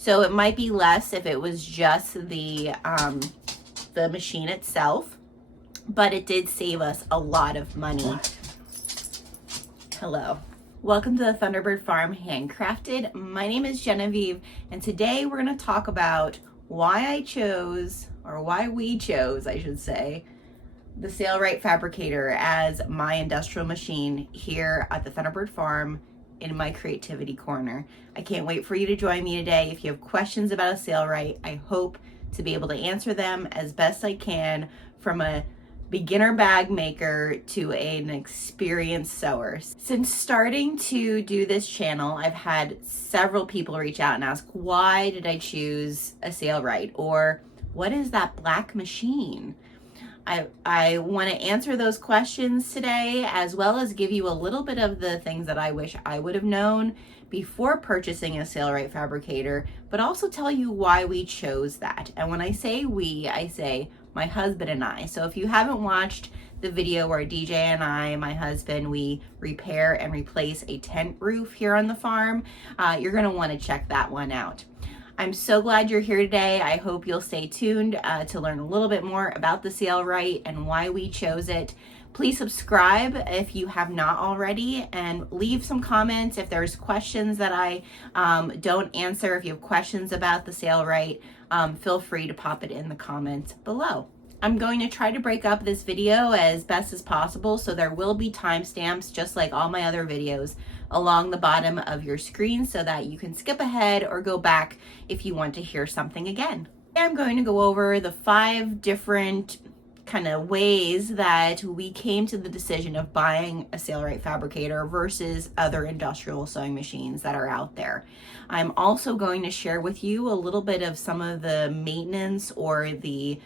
So it might be less if it was just the machine itself, but it did save us a lot of money. Hello. Welcome to the Thunderbird Farm Handcrafted. My name is Genevieve, and today we're going to talk about why we chose, I should say, the Sailrite Fabricator as my industrial machine here at the Thunderbird Farm in my creativity corner. I can't wait for you to join me today. If you have questions about a Sailrite, I hope to be able to answer them as best I can, from a beginner bag maker to an experienced sewer. Since starting to do this channel, I've had several people reach out and ask, why did I choose a Sailrite? Or what is that black machine? I want to answer those questions today, as well as give you a little bit of the things that I wish I would have known before purchasing a Sailrite Fabricator, but also tell you why we chose that. And when I say we, I say my husband and I. So if you haven't watched the video where DJ and I, my husband, we repair and replace a tent roof here on the farm, you're going to want to check that one out. I'm so glad you're here today. I hope you'll stay tuned to learn a little bit more about the Sailrite and why we chose it. Please subscribe if you have not already, and leave some comments if there's questions that I don't answer. If you have questions about the Sailrite, feel free to pop it in the comments below. I'm going to try to break up this video as best as possible, so there will be timestamps, just like all my other videos, along the bottom of your screen so that you can skip ahead or go back if you want to hear something again. I'm going to go over the 5 different kind of ways that we came to the decision of buying a Sailrite Fabricator versus other industrial sewing machines that are out there. I'm also going to share with you a little bit of some of the maintenance or the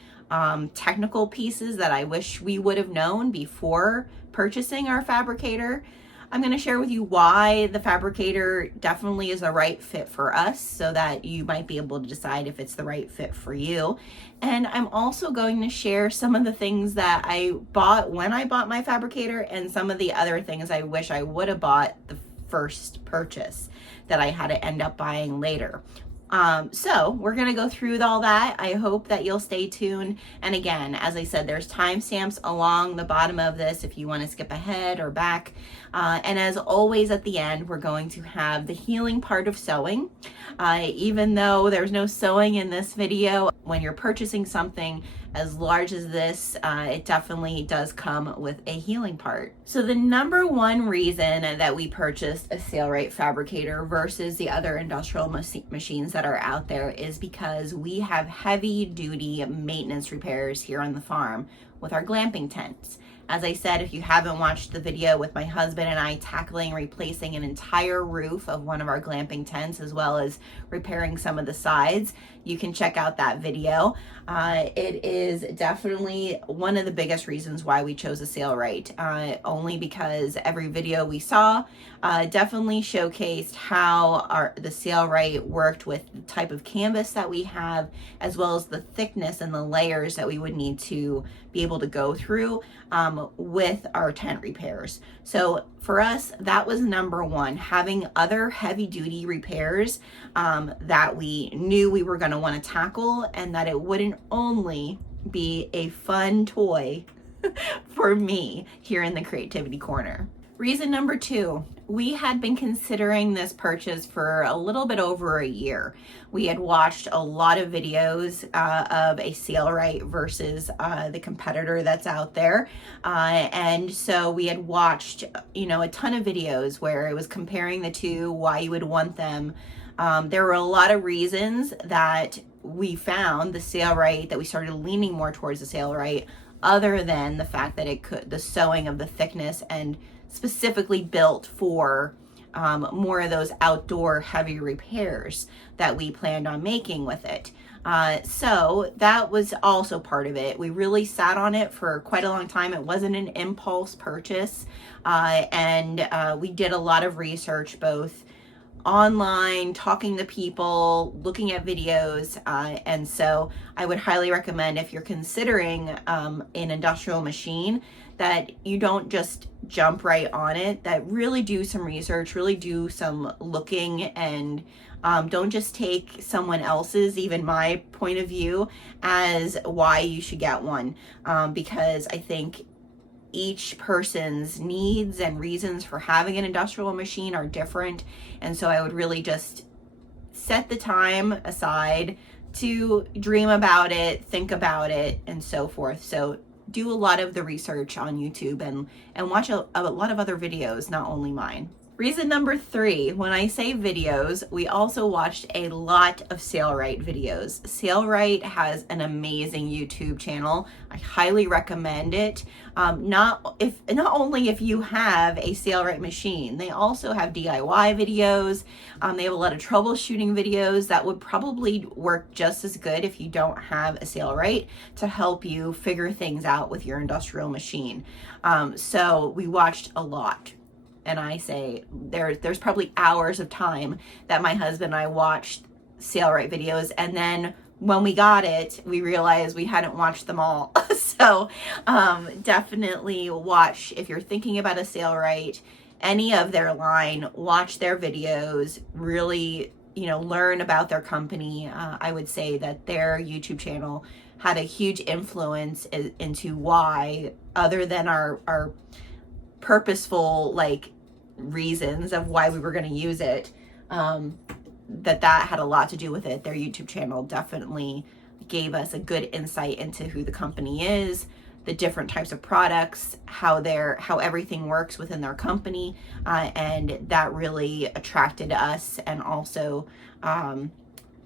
technical pieces that I wish we would have known before purchasing our Fabricator. I'm going to share with you why the Fabricator definitely is the right fit for us, so that you might be able to decide if it's the right fit for you. And I'm also going to share some of the things that I bought when I bought my Fabricator, and some of the other things I wish I would have bought the first purchase that I had to end up buying later. So we're going to go through all that. I hope that you'll stay tuned. And again, as I said, there's timestamps along the bottom of this if you want to skip ahead or back. And as always, at the end, we're going to have the healing part of sewing. Even though there's no sewing in this video, when you're purchasing something as large as this, it definitely does come with a healing part. So the number one reason that we purchased a Sailrite Fabricator versus the other industrial machines that are out there is because we have heavy duty maintenance repairs here on the farm with our glamping tents. As I said, if you haven't watched the video with my husband and I tackling and replacing an entire roof of one of our glamping tents, as well as repairing some of the sides, you can check out that video. It is definitely one of the biggest reasons why we chose a Sailrite, only because every video we saw definitely showcased how the Sailrite worked with the type of canvas that we have, as well as the thickness and the layers that we would need to be able to go through with our tent repairs. So for us, that was number one, having other heavy duty repairs that we knew we were going to want to tackle, and that it wouldn't only be a fun toy for me here in the creativity corner. Reason number 2, we had been considering this purchase for a little bit over a year. We had watched a lot of videos of a Sailrite versus the competitor that's out there. And so we had watched, a ton of videos where it was comparing the two, why you would want them. There were a lot of reasons that we found the Sailrite, that we started leaning more towards the Sailrite, other than the fact that the sewing of the thickness, and specifically built for more of those outdoor heavy repairs that we planned on making with it. So that was also part of it. We really sat on it for quite a long time. It wasn't an impulse purchase. And we did a lot of research, both online, talking to people, looking at videos. And so I would highly recommend, if you're considering an industrial machine, that you don't just jump right on it, that really do some research, really do some looking, and Don't just take someone else's, even my point of view, as why you should get one, because I think each person's needs and reasons for having an industrial machine are different. And so I would really just set the time aside to dream about it, think about it, and so forth. So do a lot of the research on YouTube and watch a lot of other videos, not only mine. Reason number 3, when I say videos, we also watched a lot of Sailrite videos. Sailrite has an amazing YouTube channel. I highly recommend it. Not only if you have a Sailrite machine, they also have DIY videos. They have a lot of troubleshooting videos that would probably work just as good if you don't have a Sailrite to help you figure things out with your industrial machine. So we watched a lot. And I say there's probably hours of time that my husband and I watched Sailrite videos, and then when we got it, we realized we hadn't watched them all. So definitely watch, if you're thinking about a Sailrite, any of their line, watch their videos, really, learn about their company. I would say that their YouTube channel had a huge influence into why, other than our purposeful reasons of why we were going to use it, that had a lot to do with it. Their YouTube channel definitely gave us a good insight into who the company is, the different types of products, how everything works within their company, and that really attracted us. And also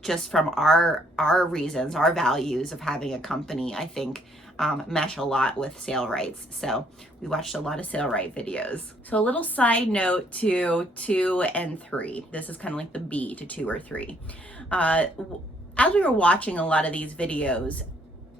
just from our reasons, our values of having a company, I think mesh a lot with Sailrites. So we watched a lot of Sailrite videos. So a little side note to 2 and 3. This is kind of like the B to 2 or 3. As we were watching a lot of these videos,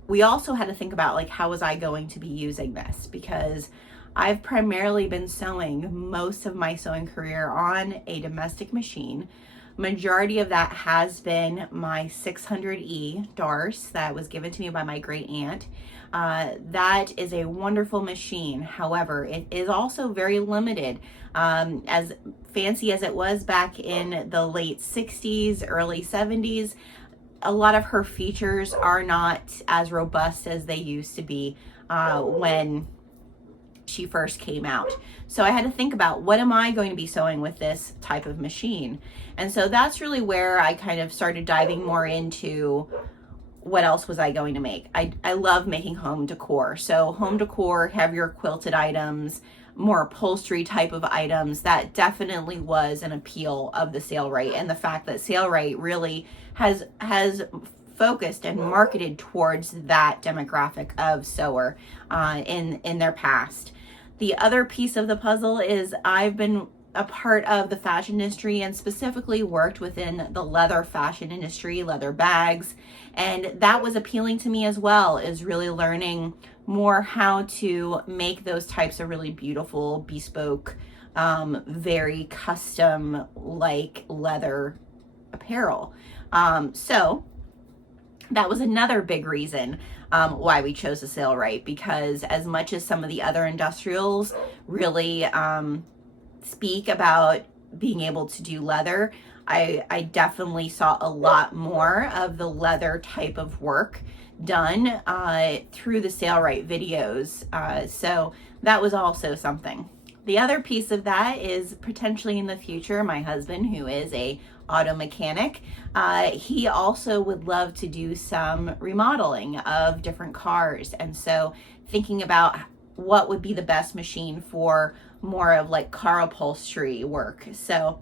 we also had to think about how was I going to be using this, because I've primarily been sewing most of my sewing career on a domestic machine. Majority of that has been my 600E Darce that was given to me by my great aunt. That is a wonderful machine. However, it is also very limited. As fancy as it was back in the late 60s, early 70s, a lot of her features are not as robust as they used to be when she first came out. So I had to think about, what am I going to be sewing with this type of machine? And so that's really where I kind of started diving more into what else was I going to make. I love making home decor. So home decor, heavier quilted items, more upholstery type of items, that definitely was an appeal of the Sailrite, and the fact that Sailrite really has focused and marketed towards that demographic of sewer in their past. The other piece of the puzzle is I've been a part of the fashion industry, and specifically worked within the leather fashion industry, leather bags, and that was appealing to me as well, is really learning more how to make those types of really beautiful, bespoke, very custom leather apparel. So that was another big reason why we chose the Sailrite, because as much as some of the other industrials really speak about being able to do leather, I definitely saw a lot more of the leather type of work done through the Sailrite videos. So that was also something. The other piece of that is potentially in the future, my husband, who is a auto mechanic, he also would love to do some remodeling of different cars. And so thinking about what would be the best machine for more of car upholstery work. So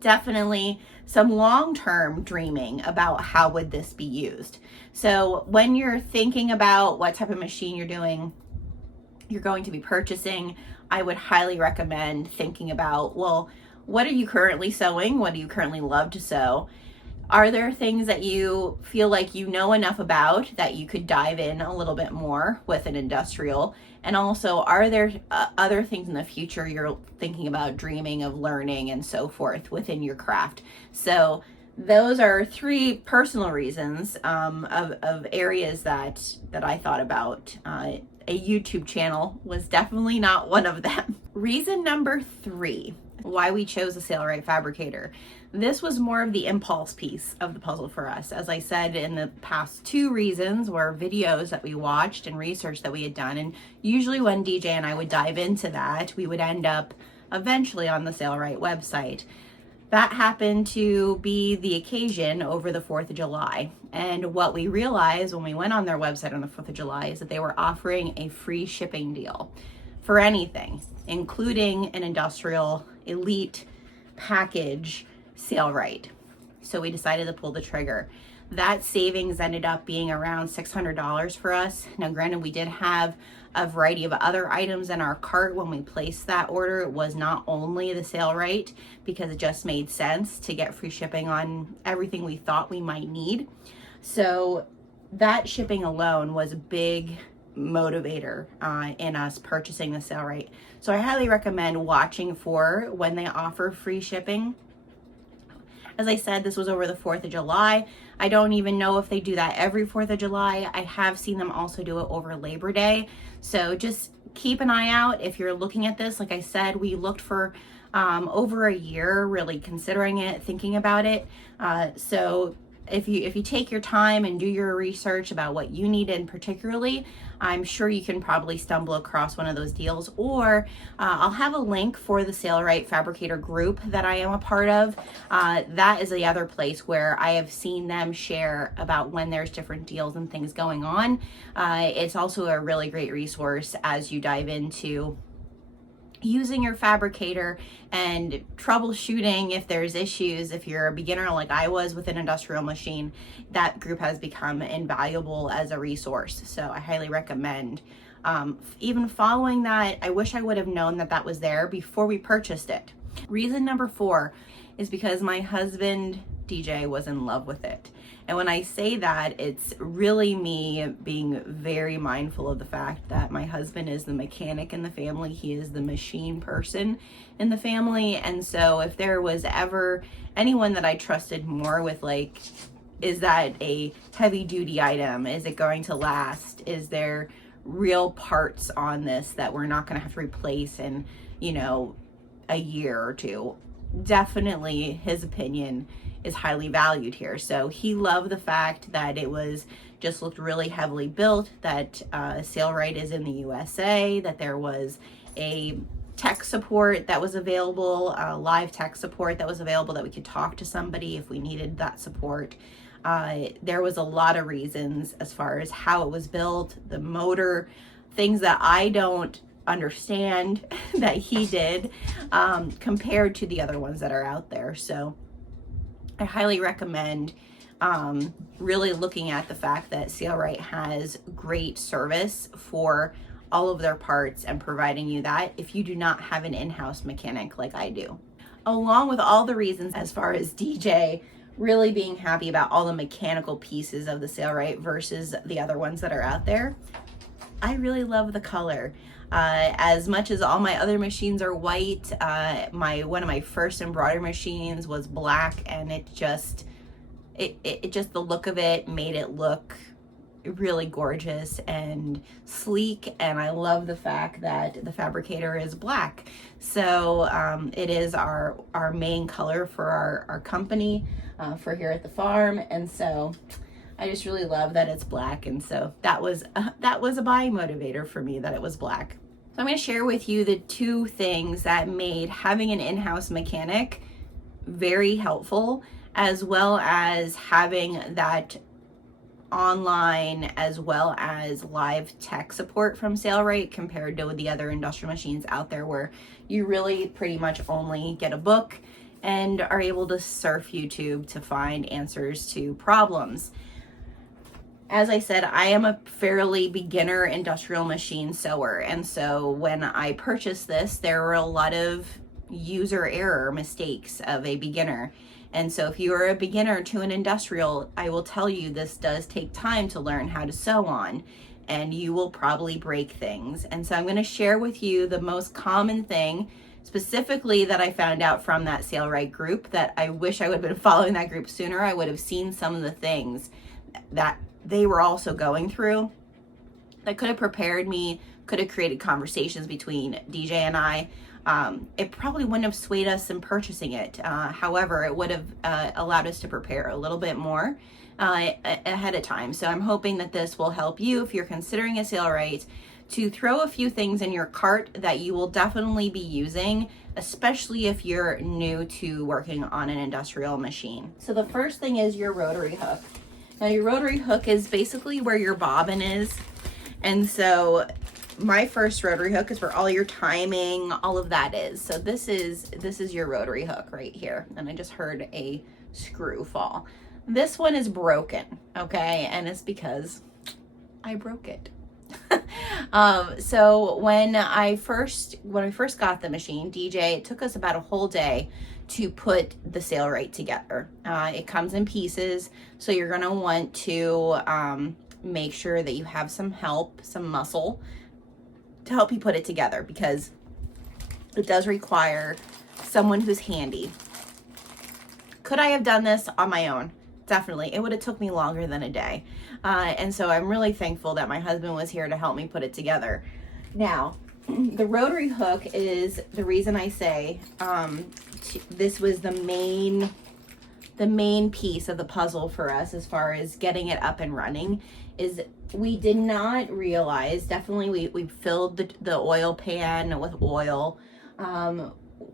definitely some long-term dreaming about how would this be used. So when you're thinking about what type of machine you're going to be purchasing, I would highly recommend thinking about, well, what are you currently sewing? What do you currently love to sew? Are there things that you feel like you know enough about that you could dive in a little bit more with an industrial? And also, are there other things in the future you're thinking about, dreaming of learning and so forth within your craft? So those are 3 personal reasons of areas that I thought about. A YouTube channel was definitely not one of them. Reason number 3. why we chose the Sailrite Fabricator. This was more of the impulse piece of the puzzle for us. As I said, in the past 2 reasons were videos that we watched and research that we had done. And usually when DJ and I would dive into that, we would end up eventually on the Sailrite website. That happened to be the occasion over the 4th of July. And what we realized when we went on their website on the 4th of July is that they were offering a free shipping deal for anything, including an industrial elite package Sailrite. So we decided to pull the trigger. That savings ended up being around $600 for us. Now, granted, we did have a variety of other items in our cart when we placed that order. It was not only the Sailrite, because it just made sense to get free shipping on everything we thought we might need. So that shipping alone was a big motivator in us purchasing the Sailrite. So I highly recommend watching for when they offer free shipping. As I said, this was over the 4th of July. I don't even know if they do that every 4th of July. I have seen them also do it over Labor Day. So just keep an eye out if you're looking at this. Like I said, we looked for over a year, really considering it, thinking about it. So if you take your time and do your research about what you need in particularly, I'm sure you can probably stumble across one of those deals. Or I'll have a link for the Sailrite Fabricator group that I am a part of. That is the other place where I have seen them share about when there's different deals and things going on. It's also a really great resource as you dive into using your fabricator and troubleshooting if there's issues. If you're a beginner like I was with an industrial machine, that group has become invaluable as a resource. So I highly recommend even following that. I wish I would have known that that was there before we purchased it. Reason number 4 is because my husband DJ was in love with it. And when I say that, it's really me being very mindful of the fact that my husband is the mechanic in the family. He is the machine person in the family. And so if there was ever anyone that I trusted more with, like, is that a heavy duty item? Is it going to last? Is there real parts on this that we're not going to have to replace in, a year or 2? Definitely his opinion is highly valued here. So he loved the fact that it was just looked really heavily built, that Sailrite is in the USA, that there was a tech support that was available, live tech support that was available, that we could talk to somebody if we needed that support. There was a lot of reasons as far as how it was built, the motor, things that I don't understand that he did compared to the other ones that are out there. So I highly recommend really looking at the fact that Sailrite has great service for all of their parts and providing you that if you do not have an in-house mechanic like I do. Along with all the reasons as far as DJ really being happy about all the mechanical pieces of the Sailrite versus the other ones that are out there, I really love the color. As much as all my other machines are white, one of my first embroidery machines was black, and it just the look of it made it look really gorgeous and sleek. And I love the fact that the Fabricator is black. So it is our main color for our company for here at the farm, and so I just really love that it's black. And so that was a buying motivator for me, that it was black. So I'm going to share with you the 2 things that made having an in-house mechanic very helpful, as well as having that online as well as live tech support from Sailrite compared to the other industrial machines out there, where you really pretty much only get a book and are able to surf YouTube to find answers to problems. As I said, I am a fairly beginner industrial machine sewer, and so when I purchased this, there were a lot of user error mistakes of a beginner. And so if you are a beginner to an industrial, I will tell you this does take time to learn how to sew on, and you will probably break things. And so I'm going to share with you the most common thing specifically that I found out from that Sailrite group, that I wish I would have been following that group sooner. I would have seen some of the things that they were also going through that could have prepared me, could have created conversations between DJ and I it probably wouldn't have swayed us in purchasing it. However, it would have allowed us to prepare a little bit more ahead of time. So I'm hoping that this will help you if you're considering a Sailrite to throw a few things in your cart that you will definitely be using, especially if you're new to working on an industrial machine. So the first thing is your rotary hook. Now your rotary hook is basically where your bobbin is. And so my first rotary hook is where all your timing, all of that is. So this is your rotary hook right here. And I just heard a screw fall. This one is broken, okay? And it's because I broke it. So when I first got the machine, DJ, it took us about a whole day to put the Sailrite together. It comes in pieces, so you're gonna want to make sure that you have some help, some muscle to help you put it together, because it does require someone who's handy. Could I have done this on my own? Definitely. It would have took me longer than a day. And so I'm really thankful that my husband was here to help me put it together. Now, the rotary hook is the reason I say this was the main piece of the puzzle for us as far as getting it up and running. Is we did not realize, definitely we filled the oil pan with oil.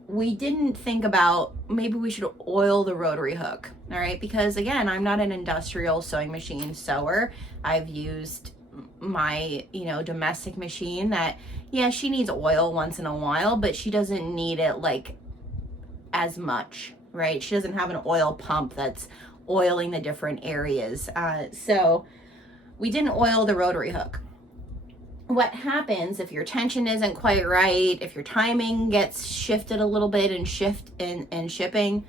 We didn't think about maybe we should oil the rotary hook, all right? Because again, I'm not an industrial sewing machine sewer. I've used my, domestic machine that, yeah, she needs oil once in a while, but she doesn't need it like as much, right? She doesn't have an oil pump that's oiling the different areas. So we didn't oil the rotary hook. What happens if your tension isn't quite right, if your timing gets shifted a little bit in shipping,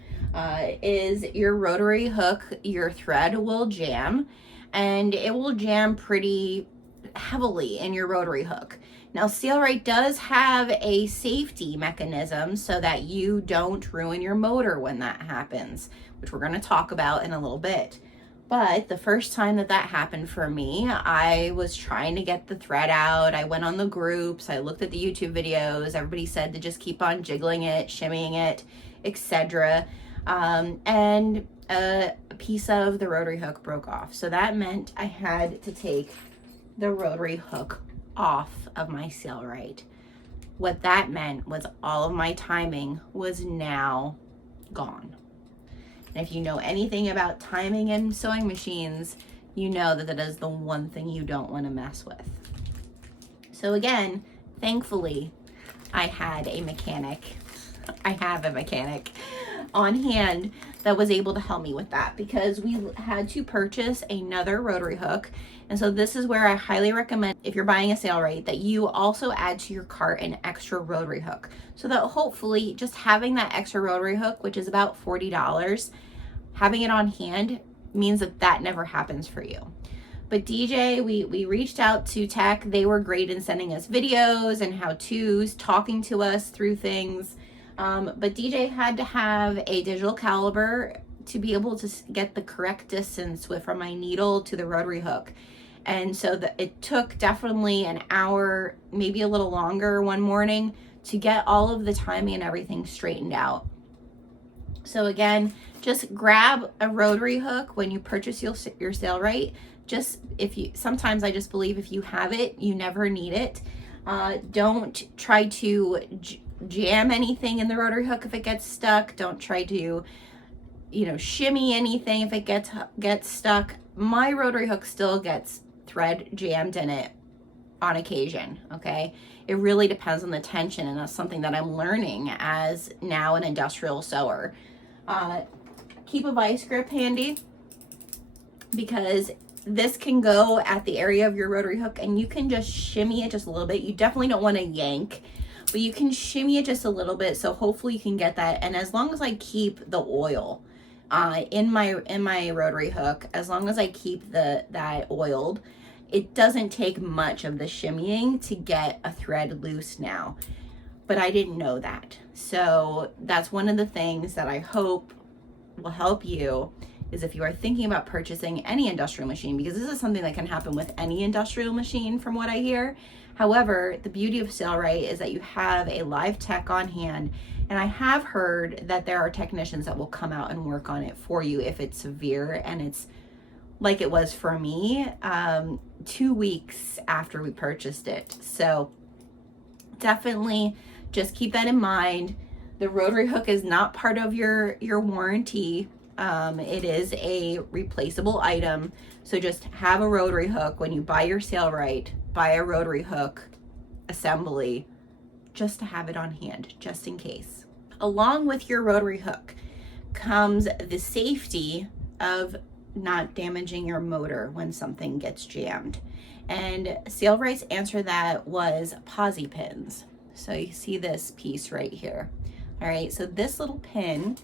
is your rotary hook, your thread will jam, and it will jam pretty heavily in your rotary hook. Now, Sailrite does have a safety mechanism so that you don't ruin your motor when that happens, which we're going to talk about in a little bit. But the first time that happened for me, I was trying to get the thread out. I went on the groups, I looked at the YouTube videos. Everybody said to just keep on jiggling it, shimmying it, etc. And a piece of the rotary hook broke off. So that meant I had to take the rotary hook off of my Sailrite. What that meant was all of my timing was now gone. And if you know anything about timing and sewing machines, you know that is the one thing you don't want to mess with. So again, thankfully, I have a mechanic on hand that was able to help me with that, because we had to purchase another rotary hook. And so this is where I highly recommend, if you're buying a Sailrite, that you also add to your cart an extra rotary hook, so that hopefully just having that extra rotary hook, which is about $40, having it on hand means that never happens for you. But DJ, we reached out to tech. They were great in sending us videos and how-tos, talking to us through things. But DJ had to have a digital caliber to be able to get the correct distance from my needle to the rotary hook. And so it took definitely an hour, maybe a little longer one morning, to get all of the timing and everything straightened out. So again, just grab a rotary hook when you purchase your Sailrite. Sometimes I just believe if you have it, you never need it. Don't try to jam anything in the rotary hook if it gets stuck. Don't try to, shimmy anything if it gets stuck. My rotary hook still gets thread jammed in it on occasion, okay? It really depends on the tension, and that's something that I'm learning as now an industrial sewer. Keep a vice grip handy, because this can go at the area of your rotary hook and you can just shimmy it just a little bit. You definitely don't want to yank, but you can shimmy it just a little bit, so hopefully you can get that. And as long as I keep the oil in my rotary hook, as long as I keep that oiled, it doesn't take much of the shimmying to get a thread loose now. But I didn't know that. So that's one of the things that I hope will help you is if you are thinking about purchasing any industrial machine, because this is something that can happen with any industrial machine from what I hear. However, the beauty of Sailrite is that you have a live tech on hand, and I have heard that there are technicians that will come out and work on it for you if it's severe, and it's like it was for me 2 weeks after we purchased it. So definitely just keep that in mind. The rotary hook is not part of your warranty. It is a replaceable item. So just have a rotary hook. When you buy your Sailrite, buy a rotary hook assembly just to have it on hand, just in case. Along with your rotary hook comes the safety of not damaging your motor when something gets jammed. And Sailrite's answer to that was Posi pins. So you see this piece right here. All right, so this little pin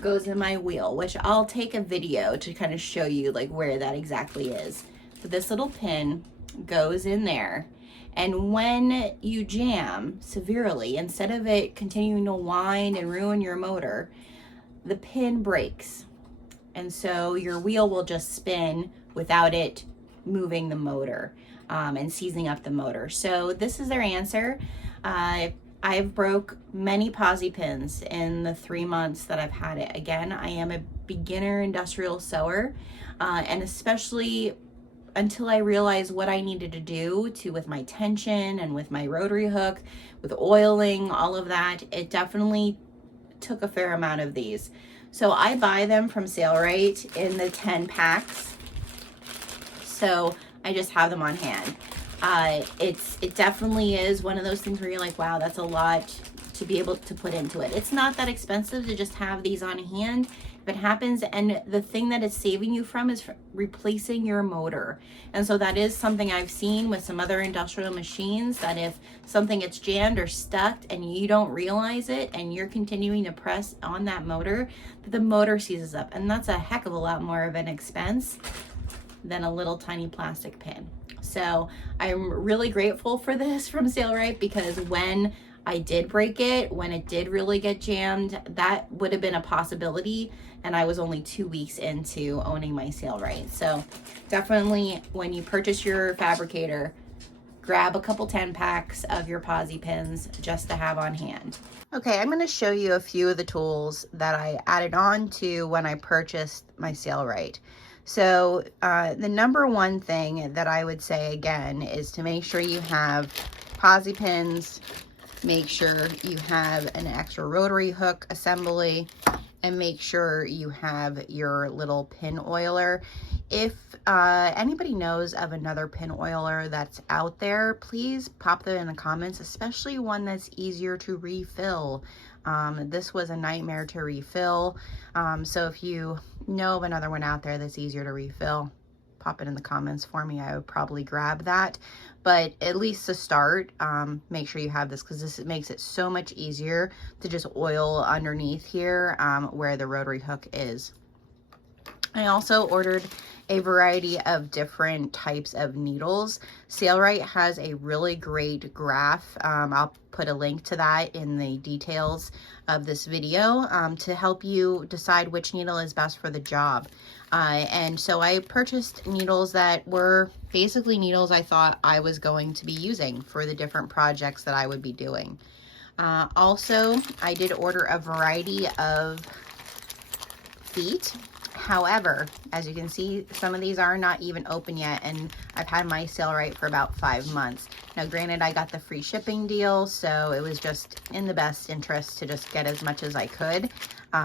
goes in my wheel, which I'll take a video to kind of show you like where that exactly is. But this little pin goes in there, and when you jam severely, instead of it continuing to wind and ruin your motor, the pin breaks. And so your wheel will just spin without it moving the motor and seizing up the motor. So this is their answer. I've broke many Posi pins in the 3 months that I've had it. Again, I am a beginner industrial sewer, and especially until I realized what I needed to do with my tension and with my rotary hook, with oiling, all of that, it definitely took a fair amount of these. So I buy them from Sailrite in the 10 packs. So I just have them on hand. It definitely is one of those things where you're like, wow, that's a lot to be able to put into it. It's not that expensive to just have these on hand if it happens. And the thing that it's saving you from is replacing your motor. And so that is something I've seen with some other industrial machines, that if something gets jammed or stuck and you don't realize it and you're continuing to press on that motor, that the motor seizes up. And that's a heck of a lot more of an expense than a little tiny plastic pin. So I'm really grateful for this from Sailrite, because when I did break it, when it did really get jammed, that would have been a possibility, and I was only 2 weeks into owning my Sailrite. So definitely, when you purchase your fabricator, grab a couple 10 packs of your Posi pins just to have on hand. Okay, I'm going to show you a few of the tools that I added on to when I purchased my Sailrite. So the number one thing that I would say again is to make sure you have Posi pins, make sure you have an extra rotary hook assembly, and make sure you have your little pin oiler. If anybody knows of another pin oiler that's out there, please pop them in the comments, especially one that's easier to refill. This was a nightmare to refill. So if you know of another one out there that's easier to refill, pop it in the comments for me. I would probably grab that. But at least to start, make sure you have this, because this makes it so much easier to just oil underneath here where the rotary hook is. I also ordered a variety of different types of needles. Sailrite has a really great graph. I'll put a link to that in the details of this video to help you decide which needle is best for the job. And so I purchased needles that were basically needles I thought I was going to be using for the different projects that I would be doing. Also, I did order a variety of feet. However, as you can see, some of these are not even open yet, and I've had my Sailrite for about 5 months. Now, granted, I got the free shipping deal, so it was just in the best interest to just get as much as I could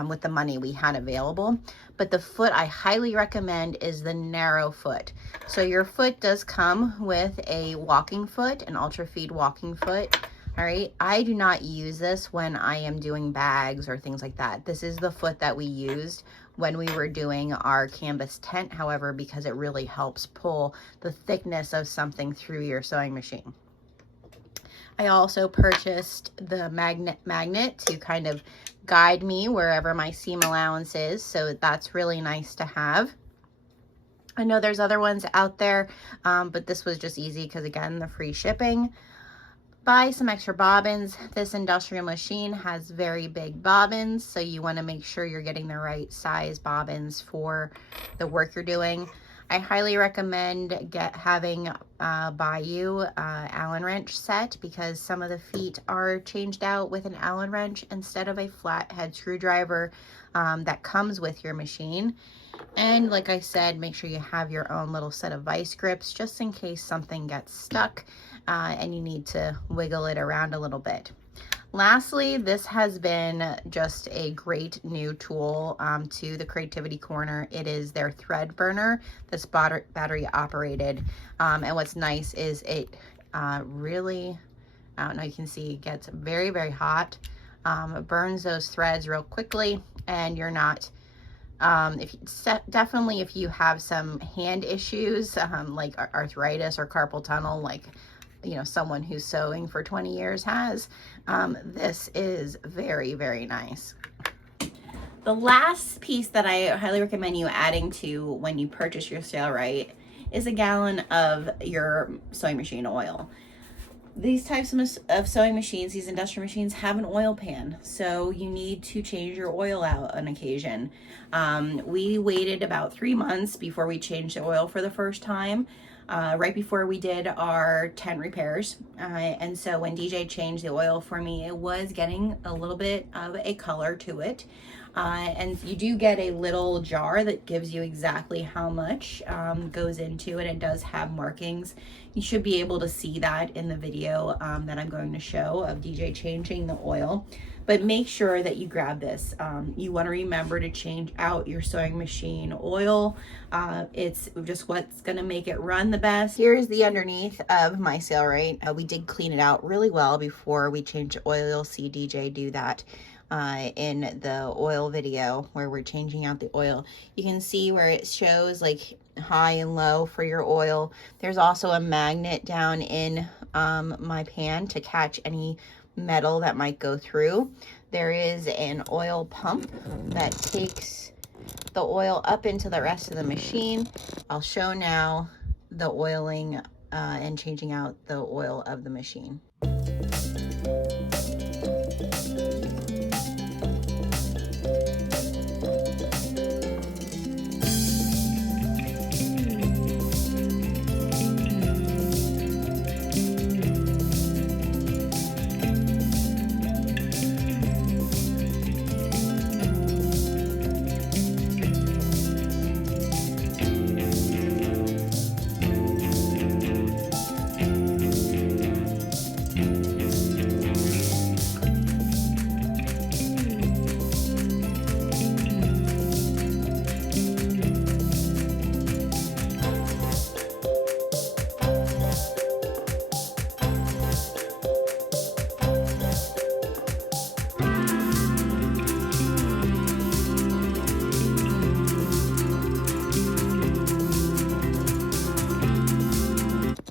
with the money we had available. But the foot I highly recommend is the narrow foot. So your foot does come with a walking foot, an ultra feed walking foot. All right, I do not use this when I am doing bags or things like that. This is the foot that we used when we were doing our canvas tent, however, because it really helps pull the thickness of something through your sewing machine. I also purchased the magnet to kind of guide me wherever my seam allowance is, so that's really nice to have. I know there's other ones out there, but this was just easy because, again, the free shipping. buy some extra bobbins. This industrial machine has very big bobbins, so you want to make sure you're getting the right size bobbins for the work you're doing. I highly recommend having buy you Allen wrench set, because some of the feet are changed out with an Allen wrench instead of a flathead screwdriver that comes with your machine. And like I said, make sure you have your own little set of vice grips just in case something gets stuck and you need to wiggle it around a little bit. Lastly, this has been just a great new tool to the Creativity Corner. It is their thread burner that's battery operated. And what's nice is it really, I don't know, you can see it gets very, very hot. It burns those threads real quickly, and you're not, definitely if you have some hand issues like arthritis or carpal tunnel, like someone who's sewing for 20 years has, this is very, very nice. The last piece that I highly recommend you adding to when you purchase your Sailrite is a gallon of your sewing machine oil. These types of sewing machines, these industrial machines, have an oil pan, so you need to change your oil out on occasion. We waited about 3 months before we changed the oil for the first time. Right before we did our tent repairs. And so when DJ changed the oil for me, it was getting a little bit of a color to it. And you do get a little jar that gives you exactly how much goes into it. It does have markings. You should be able to see that in the video that I'm going to show of DJ changing the oil. But make sure that you grab this. You want to remember to change out your sewing machine oil. It's just what's going to make it run the best. Here's the underneath of my Sailrite. We did clean it out really well before we changed the oil. You'll see DJ do that in the oil video where we're changing out the oil. You can see where it shows like high and low for your oil. There's also a magnet down in my pan to catch any metal that might go through. There is an oil pump that takes the oil up into the rest of the machine. I'll show now the oiling and changing out the oil of the machine.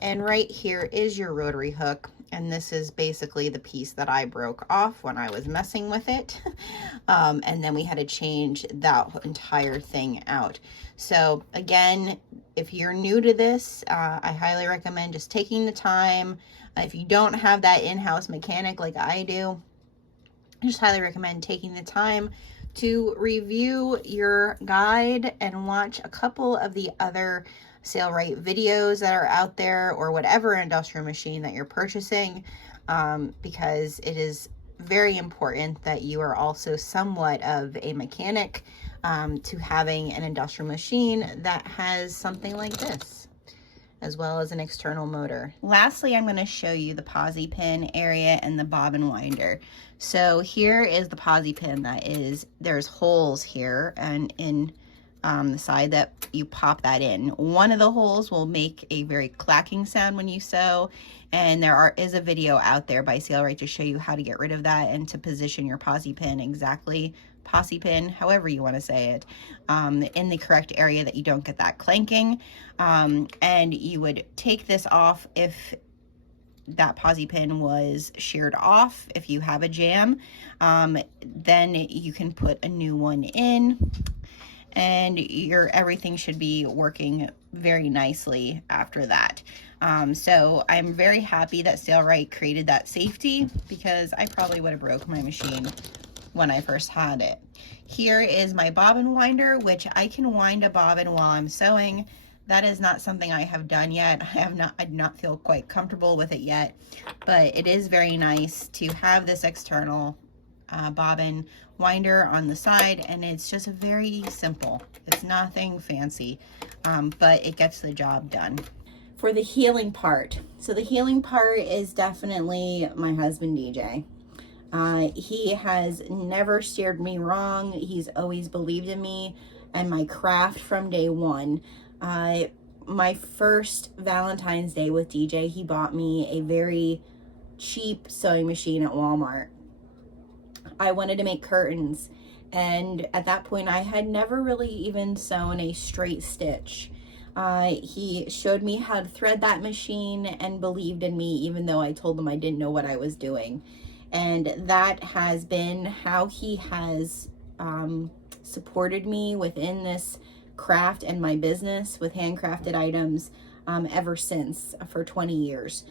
And right here is your rotary hook, and this is basically the piece that I broke off when I was messing with it. And then we had to change that entire thing out. So again, if you're new to this, I highly recommend just taking the time. If you don't have that in-house mechanic like I do, I just highly recommend taking the time to review your guide and watch a couple of the other Sailrite videos that are out there, or whatever industrial machine that you're purchasing, because it is very important that you are also somewhat of a mechanic to having an industrial machine that has something like this, as well as an external motor. Lastly, I'm going to show you the Posi pin area and the bobbin winder. So here is the Posi pin that is, there's holes here and in the side that you pop that in. One of the holes will make a very clacking sound when you sew, and there is a video out there by Sailrite to show you how to get rid of that and to position your Posi pin exactly, Posi pin, however you want to say it, in the correct area that you don't get that clanking. And you would take this off if that Posi pin was sheared off. If you have a jam, then you can put a new one in. and your everything should be working very nicely after that. So I'm very happy that Sailrite created that safety, because I probably would have broke my machine when I first had it. Here is my bobbin winder, which I can wind a bobbin while I'm sewing. That is not something I have done yet. I do not feel quite comfortable with it yet, but it is very nice to have this external bobbin winder on the side, and it's just very simple. It's nothing fancy, but it gets the job done. For the healing part, so the healing part is definitely my husband DJ. He has never steered me wrong. He's always believed in me and my craft from day one. My first Valentine's Day with DJ, he bought me a very cheap sewing machine at Walmart. I wanted to make curtains, and at that point I had never really even sewn a straight stitch. He showed me how to thread that machine and believed in me, even though I told him I didn't know what I was doing. And that has been how he has supported me within this craft and my business with handcrafted items ever since, for 20 years.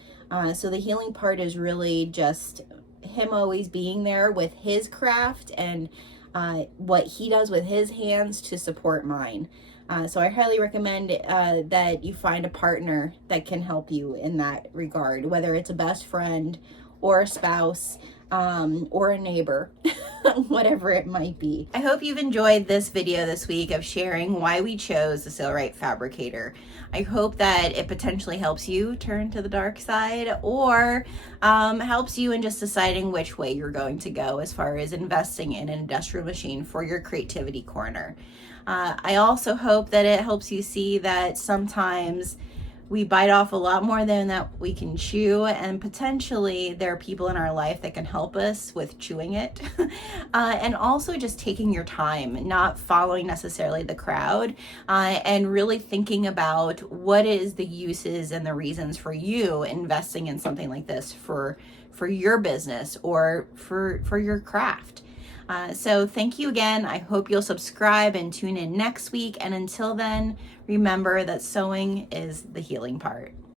So the healing part is really just him always being there with his craft and what he does with his hands to support mine. So I highly recommend that you find a partner that can help you in that regard, whether it's a best friend or a spouse, or a neighbor, whatever it might be. I hope you've enjoyed this video this week of sharing why we chose the Sailrite Fabricator. I hope that it potentially helps you turn to the dark side, or helps you in just deciding which way you're going to go as far as investing in an industrial machine for your creativity corner. I also hope that it helps you see that sometimes we bite off a lot more than that we can chew, and potentially there are people in our life that can help us with chewing it. And also just taking your time, not following necessarily the crowd, and really thinking about what is the uses and the reasons for you investing in something like this for your business or for your craft. So thank you again. I hope you'll subscribe and tune in next week. And until then, remember that sewing is the healing part.